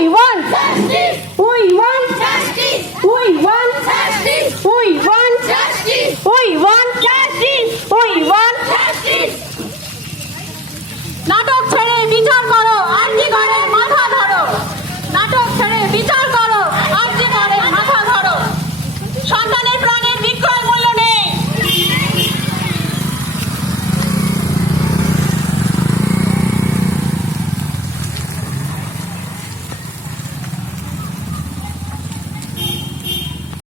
he wants.